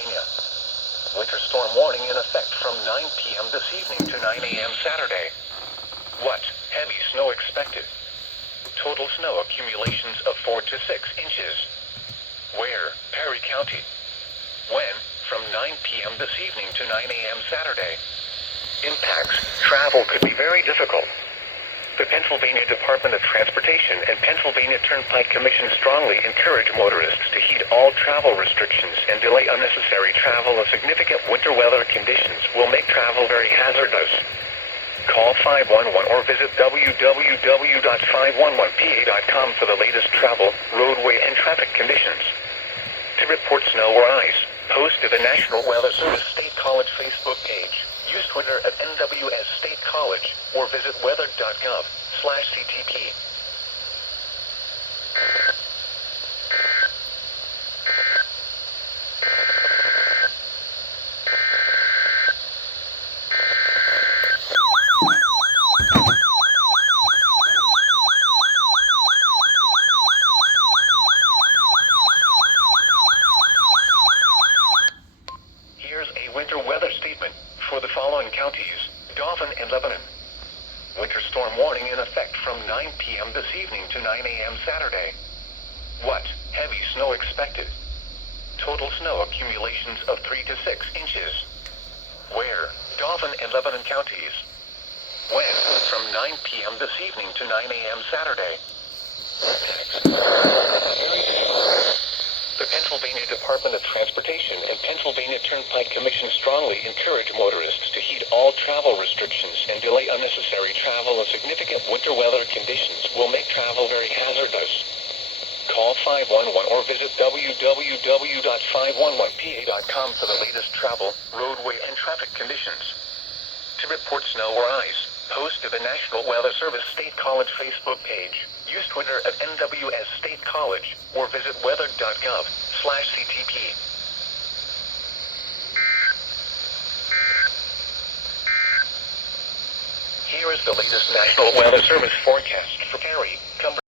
Pennsylvania. Winter storm warning in effect from 9 p.m. this evening to 9 a.m. Saturday. What? Heavy snow expected. Total snow accumulations of 4 to 6 inches. Where? Perry County. When? From 9 p.m. this evening to 9 a.m. Saturday. Impacts. Travel could be very difficult. The Pennsylvania Department of Transportation and Pennsylvania Turnpike Commission strongly encourage motorists to heed all travel restrictions and delay unnecessary travel as significant winter weather conditions will make travel very hazardous. Call 511 or visit www.511pa.com for the latest travel, roadway, and traffic conditions. To report snow or ice, post to the National Weather Service State College Facebook page. Use Twitter at NWS State College or visit weather.gov/CTP. Here's a winter weather statement for the following counties: Dauphin and Lebanon. Winter storm warning in effect from 9 p.m. this evening to 9 a.m. Saturday. What? Heavy snow expected. Total snow accumulations of 3 to 6 inches. Where? Dauphin and Lebanon counties. When? From 9 p.m. this evening to 9 a.m. Saturday. The Pennsylvania Department of Transportation and Pennsylvania Turnpike Commission strongly encourage motorists to heed all travel restrictions and delay unnecessary travel as significant winter weather conditions will make travel very hazardous. Call 511 or visit www.511pa.com for the latest travel, roadway, and traffic conditions. To report snow or ice, post to the National Weather Service State College Facebook page. Use Twitter at NWS State College or visit weather.gov/CTP. Here is the latest National Weather Service forecast for Perry, Cumberland.